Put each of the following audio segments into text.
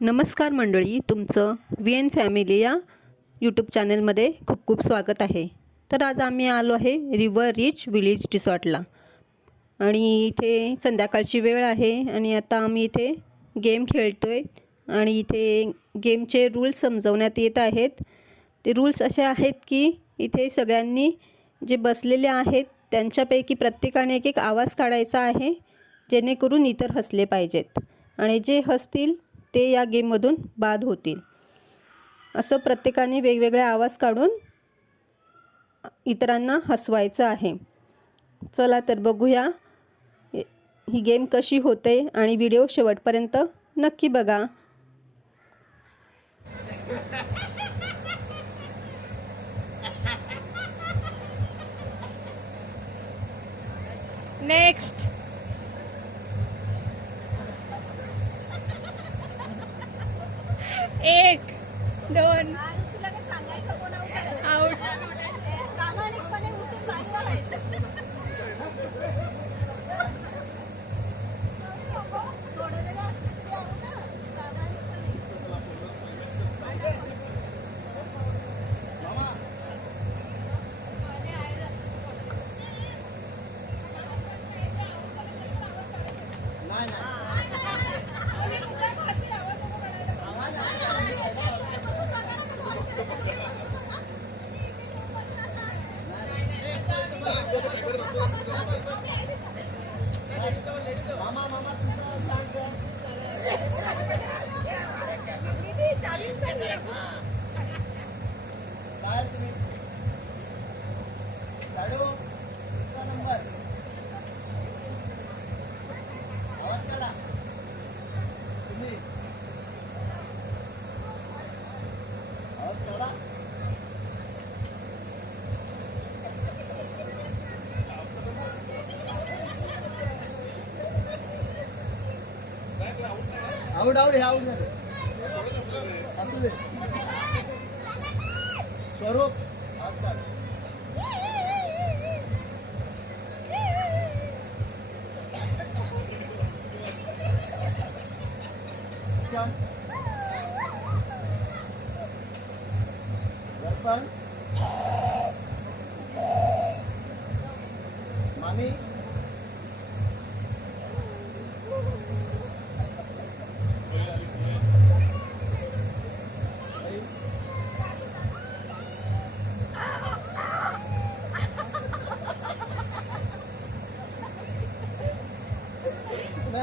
नमस्कार मंडळी तुमचं व्ही एन फॅमिली या यूट्यूब चॅनलमध्ये खूप खूप स्वागत आहे. तर आज आम्ही आलो आहे रिवर रिच विलेज रिसॉर्टला आणि इथे संध्याकाळची वेळ आहे आणि आता आम्ही इथे गेम खेळतो आहे आणि इथे गेमचे रूल्स समजवण्यात येत आहेत. ते रूल्स असे आहेत की इथे सगळ्यांनी जे बसलेले आहेत त्यांच्यापैकी प्रत्येकाने एक एक आवाज काढायचा आहे जेणेकरून इतर हसले पाहिजेत. आणि जे हसतील ते या गेममधून बाद होतील. असं प्रत्येकाने वेगवेगळे आवाज काढून इतरांना हसवायचं आहे. चला तर बघूया ही गेम कशी होते आणि व्हिडिओ शेवटपर्यंत नक्की बघा. नेक्स्ट एक दोन Thank you. आऊट आऊट हे आऊट झाले असू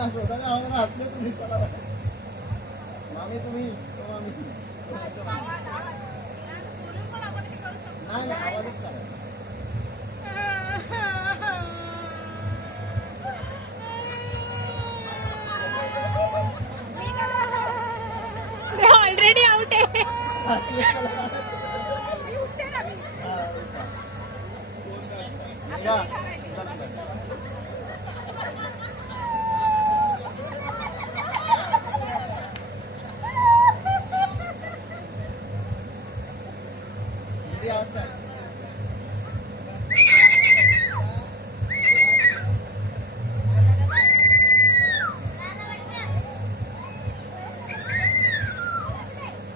का आम्हाला हसले तुम्ही चला. मामी तुम्ही तो मामी नाही नाही आवाजच काढा. ऑलरेडी आउट आहे चला. या. किती आवाज काढ.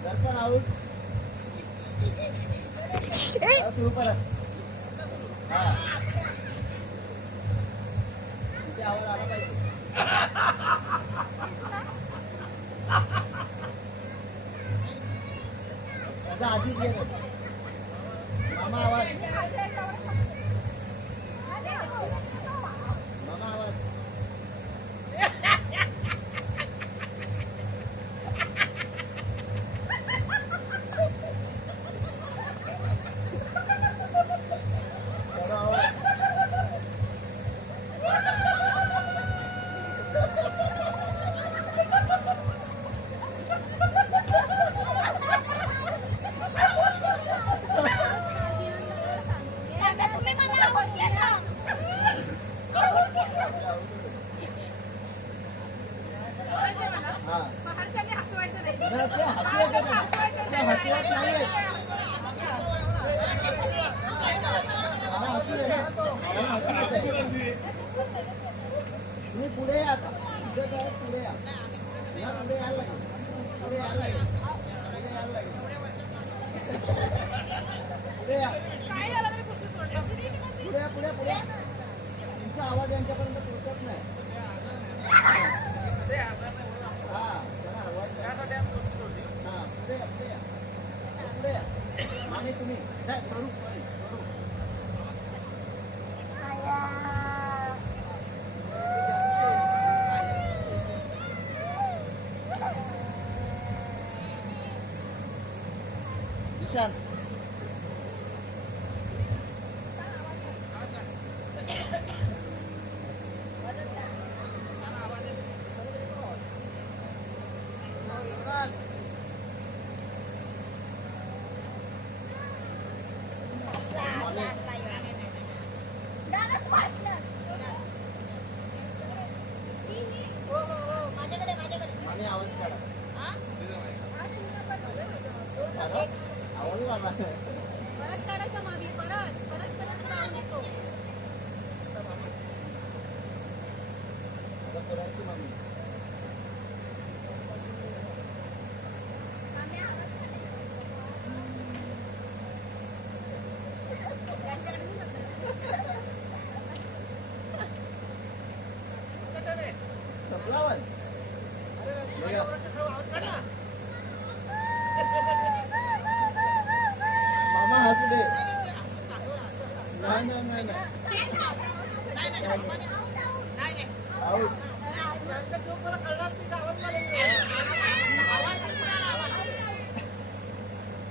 दर्पण आऊट आता सुरू करा हा किती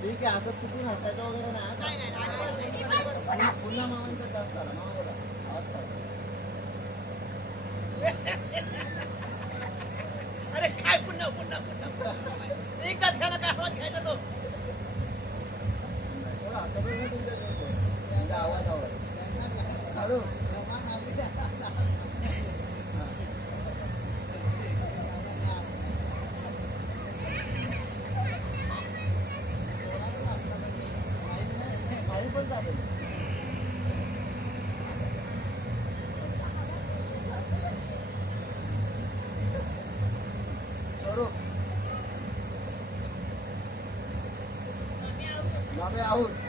ठीक आहे असं चुकून हसायचं वगैरे ना पुन्हा मामांचा जास्त झाला. मामा बोला. अरे काय पुन्हा पुन्हा पुन्हा एक तास खायला काय आवाज खायचा तो? थोडा तुमच्या आवाज आवाज hello. Now we are out.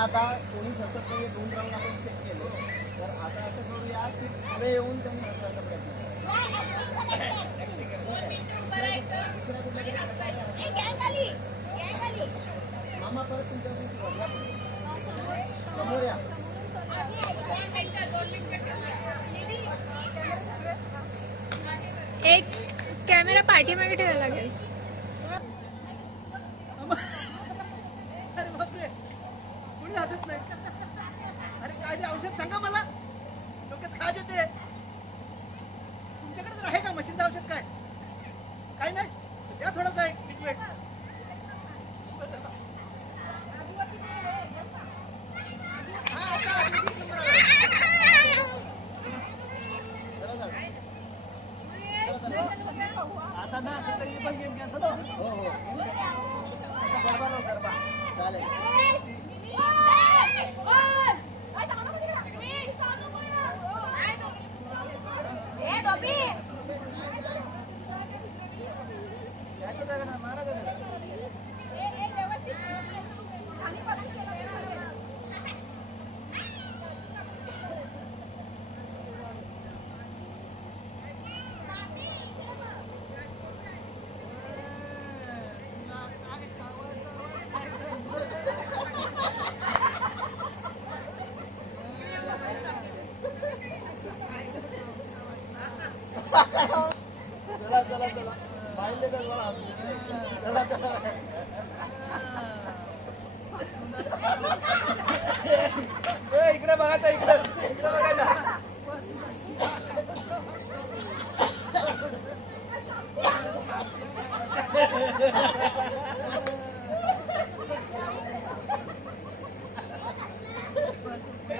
आता कोणी फसत नाही दोन राऊंड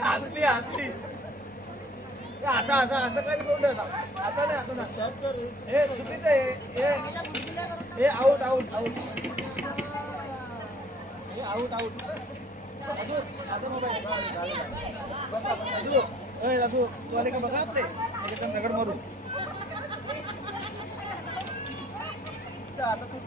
असली असली असं असं असं काही करून असं नाही असं नाही. हे चुकीचं आहे हे आऊट आऊट आऊट हे आऊट आऊट दादू, तू आले का बघा आपले. एकदम दगड मारून. आता तू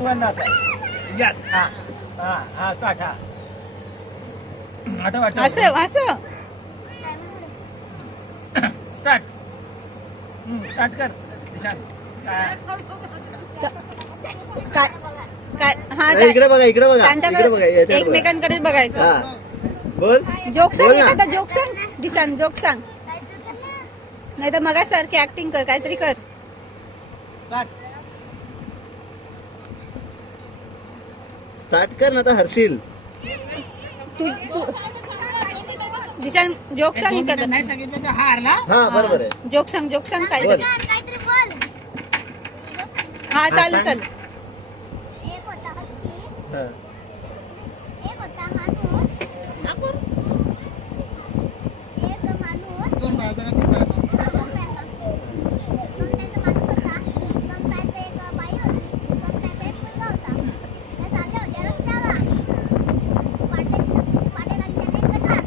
यस हा. हा हा स्टार्ट हा. आठव आठव. असं असं. स्टार्ट स्टार्ट कर. काय? काय हा इकडे बघा इकडे बघा. इकडे बघा त्यांच्याकडे याच्याकडे बघा. एकमेकांकडे बघायचं. हा. बोल. जोक सांग बोल ना. एखादा जोक सांग. दिशान जोक सांग. नाही तर मग सारखी ऍक्टिंग कर काहीतरी कर. स्टार्ट स्टार्ट कर ना आता हर्षिल तू तू. दिशान जोक सांग एखादा. नाही सांगितलं तर हारला? हा बरोबर आहे. जोक सांग जोक सांग बोल. काहीतरी हा चालेल सांग. चालेल. हा. एक होता माणूस एक माणूस दोन पायाचा का तीन पायाचा दोन पायाचा दोन पायाचा माणूस होता दोन पायाचा एक बाई होती दोन पायाचा एक मुलगा होता ते चालले होते रस्त्याला वाटेत वाटेखाली त्याने एक गटार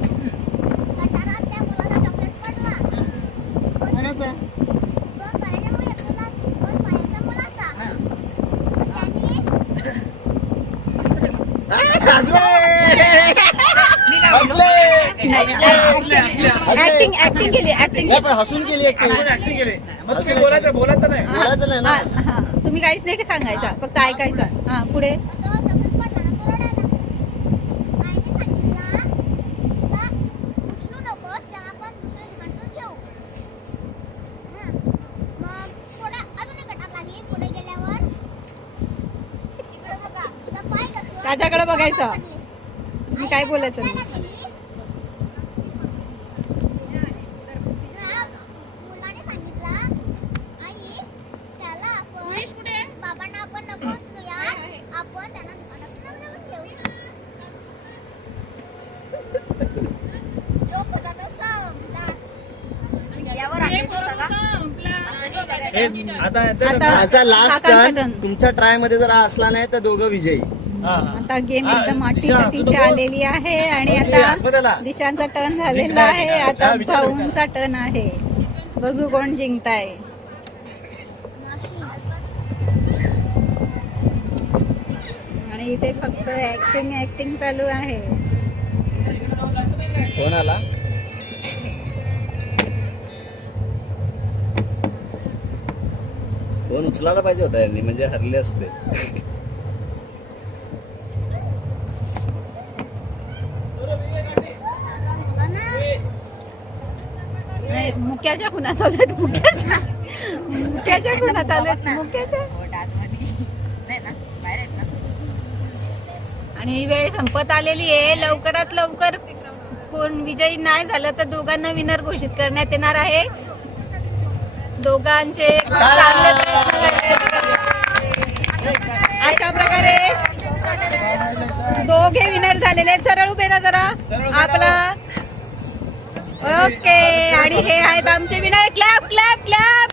गटारात त्या मुलाचा चॉकलेट पडला कोणाचा दोन पायाच्या मुलाचा दोन पायाच्या मुलाचा त्यांनी हसले हसले ऍक्टिंग ऍक्टिंग केली ऍक्टिंग नाही पण हसून केली एक आपण ऍक्टिंग केली. मग तुम्ही बोलायचं बोलायचं नाही. बोलायचं नाही ना? हा तुम्ही काहीच नाही का सांगायचं? फक्त ऐकायचं? हा पुढे. तो चॉकलेट पडला ना तो रडायला आईने सांगितलं का उचलू नकोस त्याला आपण दुसऱ्या दुकानातून घेऊ हां मग पुढे अजून एक गटार लागली पुढे गेल्यावर इकडे बघा तर पाय घसरून त्याच्याकडे बघायचं. पडली. तुम्ही काय आई बोलायचं रस्त्याला गेली. ना, मुलाने सांगितलं आई त्याला आपण बाबांना आपण नको उचलूया आपण त्यांना दुकानातून नवीन नवीन घेऊ हे, आता ते- आता आता लास्ट काकांचा टर्न turn. तुमच्या ट्रायमध्ये जर हा असला नाही तर दोघं विजयी हा, हा. आता गेम हा, एकदम दिशा, तटीची नको. आलेली आहे आणि आता. दिशांचा टर्न झालेला आहे हा, आता विचार, विचार. भाऊंचा टर्न आहे बघू कोण जिंकताय आणि इथे फक्त ऍक्टिंग ऍक्टिंग चालू आहे कोण आला फोन उचलायला पाहिजे होता यांनी म्हणजे हरले असते. मुक्याच्या खुना चालू आहेत मुक्याच्या. मुक्याच्या खुना चालू आहेत मुक्याच्या. आणि ही वेळ संपत आलेली आहे. लवकरात लवकर कोण विजयी नाही झालं तर दोघांना विनर घोषित करण्यात येणार आहे. दोघांचे चांगले अशा प्रकारे दोघे विनर झालेले आहेत. सरळ उभे ना जरा. आपला ओके. आणि हे आहेत आमचे विनर क्लॅप क्लॅप क्लॅप